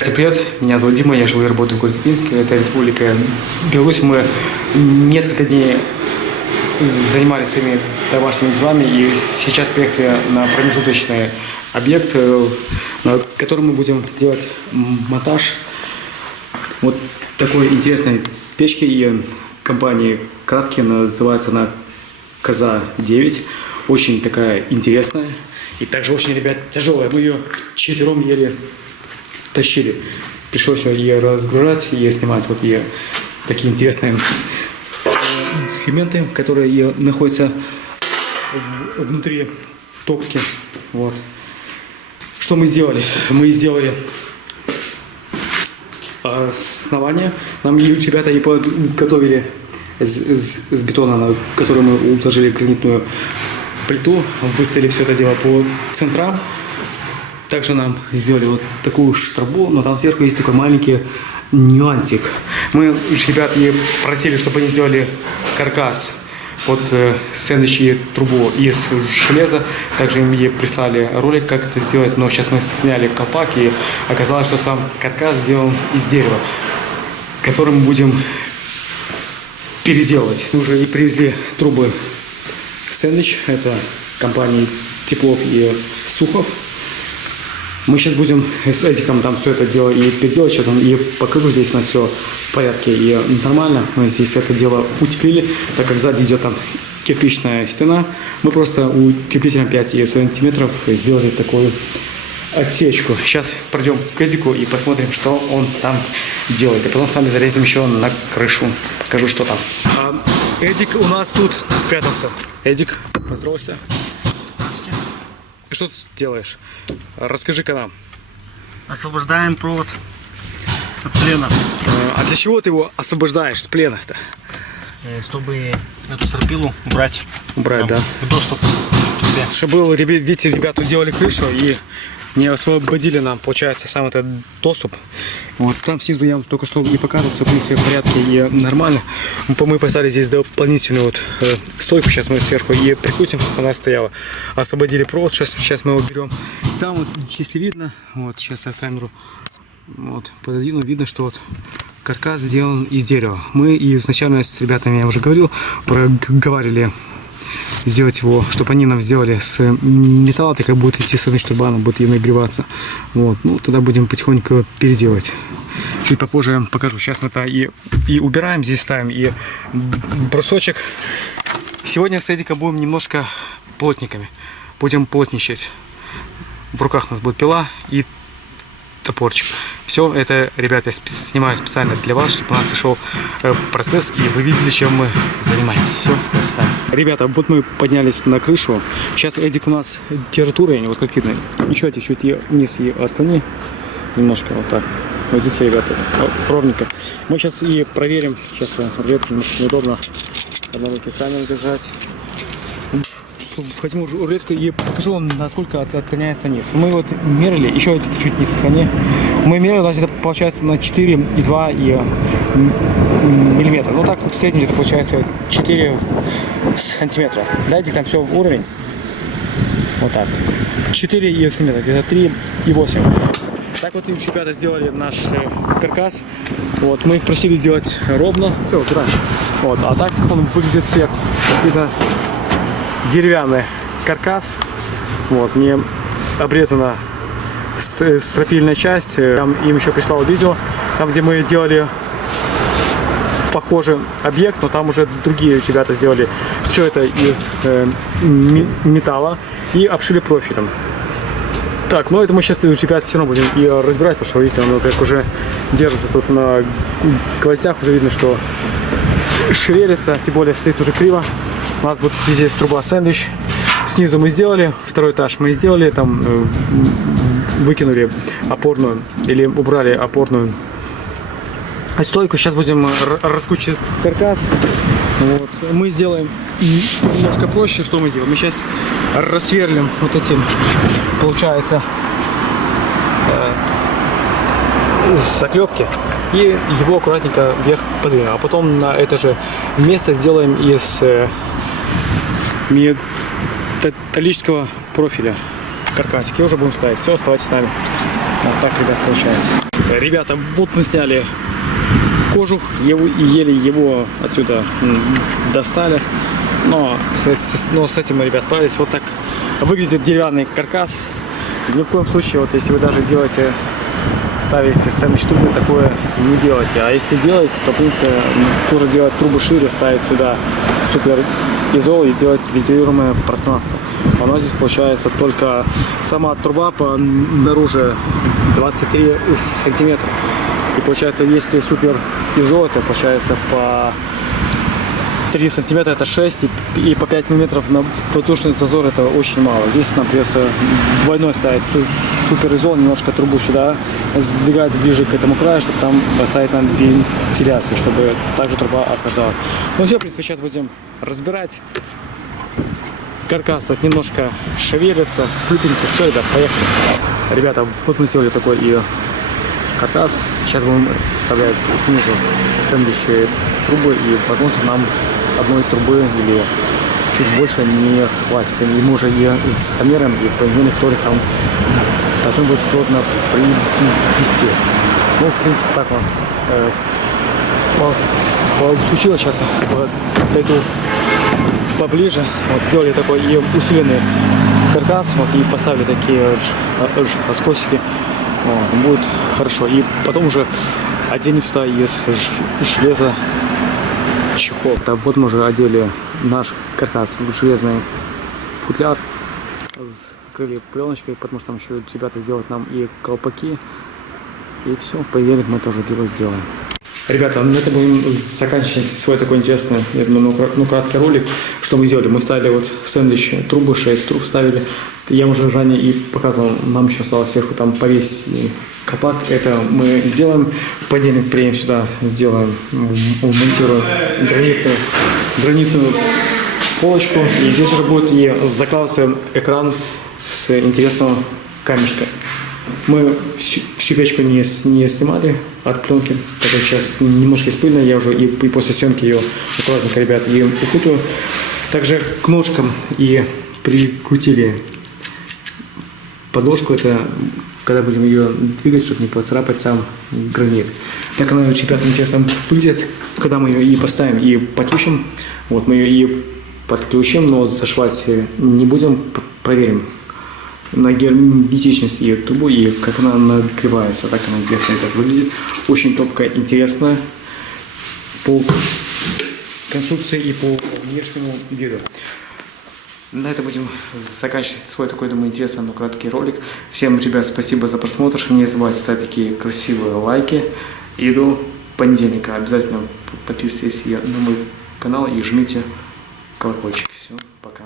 Всем привет, меня зовут Дима, я живу и работаю в городе Пинске, это Республика Беларусь. Мы несколько дней занимались своими домашними делами и сейчас приехали на промежуточный объект, на котором мы будем делать монтаж вот такой интересной печки и компании Кратки, называется она КЗ-9, очень такая интересная и также очень, ребят, тяжелая, мы ее вчетвером еле тащили. Пришлось ее разгружать и снимать вот ее такие интересные элементы, которые находятся внутри топки. Вот. Что мы сделали? Мы сделали основание. Нам ребята и подготовили с бетона, на который мы уложили гранитную плиту, выставили все это дело по центрам. Также нам сделали вот такую штрабу, но там сверху есть такой маленький нюансик. Мы, ребят, и просили, чтобы они сделали каркас под сэндвич трубу из железа. Также им и прислали ролик, как это сделать, но сейчас мы сняли колпак, и оказалось, что сам каркас сделан из дерева, который мы будем переделывать. Мы уже и привезли трубы сэндвич, это компании Теплов и Сухов. Мы сейчас будем с Эдиком там все это дело и переделать. Сейчас и покажу, здесь на все в порядке и нормально. Мы здесь это дело утеплили, так как сзади идет там кирпичная стена. Мы просто утеплителем 5 сантиметров сделали такую отсечку. Сейчас пройдем к Эдику и посмотрим, что он там делает. И потом с вами залезем еще на крышу. Покажу, что там. Эдик у нас тут спрятался. Эдик, поздоровайся. Что ты делаешь? Расскажи-ка нам. Освобождаем провод от плена. А для чего ты его освобождаешь с плена-то? Чтобы эту стропилу убрать. Убрать, да. Доступ к тебе. Чтобы, видите, ребята делали крышу и не освободили нам, получается, сам этот доступ. Вот там снизу я вам только что не показывал, все в принципе в порядке и нормально. Мы поставили здесь дополнительную вот стойку, сейчас мы сверху и прикрутим, чтобы она стояла. Освободили провод, сейчас мы его берем. Там вот, если видно, вот сейчас я камеру вот пододвину, видно, что вот каркас сделан из дерева. Мы изначально с ребятами, я уже говорил, проговорили сделать его, чтобы они нам сделали с металла, так как будет идти сэндвич, чтобы она будет и нагреваться. Вот, ну тогда будем потихоньку переделать. Чуть попозже я вам покажу. Сейчас мы это и убираем, здесь ставим и брусочек. Сегодня с Эдиком будем немножко плотниками. Будем плотничать. В руках у нас будет пила и топорчик. Все это, ребята, я снимаю специально для вас, чтобы у нас шел процесс, и вы видели, чем мы занимаемся. Все, оставайтесь с нами. Ребята, вот мы поднялись на крышу. Сейчас Эдик у нас держит уровень, вот как видно. Еще чуть-чуть вниз и отклони. Немножко вот так. Вот видите, ребята, ровненько. Мы сейчас и проверим. Сейчас рулетку неудобно одной руки камеру держать. Возьму рулетку и покажу вам, насколько отклоняется низ. Мы вот мерили, еще чуть-чуть низ отклони. Мы мерили, значит, это получается на 4,2 миллиметра. Ну так в среднем это получается 4 сантиметра. Дайте там все в уровень. Вот так. 4 сантиметра, где-то 3,8. Так вот, ребята, сделали наш каркас. Вот, мы их просили сделать ровно. Все, убираем. Вот, а так он выглядит сверху. Видно, деревянный каркас, вот, не обрезана стропильная часть. Там им еще прислал видео, там где мы делали похожий объект, но там уже другие ребята сделали все это из металла и обшили профилем. Так, ну это мы сейчас, ребята, все равно будем и разбирать, потому что, видите, оно как уже держится тут на гвоздях, уже видно, что шевелится, тем более стоит уже криво. У нас будет здесь труба сэндвич. Снизу мы сделали, второй этаж мы сделали, там выкинули опорную или убрали опорную стойку. Сейчас будем раскручивать каркас. Вот. Мы сделаем немножко проще. Что мы сделаем? Мы сейчас рассверлим вот этим, получается, заклепки и его аккуратненько вверх подвинем. А потом на это же место сделаем из металлического профиля каркасики уже будем ставить. Все, оставайтесь с нами. Вот так, ребят, получается. Ребята, вот мы сняли кожух, еле его отсюда достали. Но с этим мы, ребят, справились. Вот так выглядит деревянный каркас. Ни в коем случае, вот если вы даже делаете, ставите сэндвич-трубы, такое не делайте. А если делаете, то, в принципе, тоже делать трубы шире, ставить сюда супер изол и делать вентилируемое пространство. У нас здесь получается только сама труба по наружу 23 сантиметра. И получается, если супер изол, то получается по 3 сантиметра это 6, и по 5 миллиметров на воздушный зазор это очень мало. Здесь нам придется двойной ставить супер изол, немножко трубу сюда сдвигать ближе к этому краю, чтобы там поставить нам вентиляцию, чтобы также труба охлаждала. Ну все, в принципе, сейчас будем разбирать. Каркас тут немножко шевелится, хлюпенько. Все, ребят, поехали. Ребята, вот мы сделали такой и каркас. Сейчас будем вставлять снизу сэндвичи трубы, и, возможно, нам одной трубы или чуть больше не хватит. И мы уже и замерим, и в понедельник, вторник там должны быть сложно привести. Ну, в принципе, так у нас получилось. Сейчас дойду поближе. Вот сделали такой и усиленный каркас, вот, и поставили такие скосики. Вот, будет хорошо. И потом уже оденем сюда из железа чехол. Да, вот мы уже одели наш каркас в железный футляр, закрыли пленочкой, потому что там еще ребята сделают нам и колпаки. И все, в понедельник мы тоже дело сделаем. Ребята, на этом будем заканчивать свой такой интересный, краткий ролик. Что мы сделали? Мы ставили вот сэндвич трубы, 6 труб ставили. Я уже ранее и показывал, нам еще осталось сверху там повесить колпак. Это мы сделаем. В понедельник приедем сюда, сделаем, монтируем гранитную полочку. И здесь уже будет и закладываться экран с интересного камешка. Мы всю печку не снимали от пленки, так как сейчас немножко пыльная, я уже и после съемки ее аккуратненько, ребят, и укутаю. Также к ножкам и прикрутили подложку, это когда будем ее двигать, чтобы не поцарапать сам гранит. Так она, ребят, интересно выглядит, когда мы ее и поставим, и подключим. Вот мы ее и подключим, но зашивать не будем, проверим на герметичность ее трубу и как она нагревается. Так она интересно, ребят, выглядит. Очень топко, интересно по конструкции и по внешнему виду. На этом будем заканчивать свой такой, думаю, интересный, но краткий ролик. Всем, ребят, спасибо за просмотр. Не забывайте ставить такие красивые лайки. И до понедельника обязательно подписывайтесь на мой канал и жмите колокольчик. Все, пока.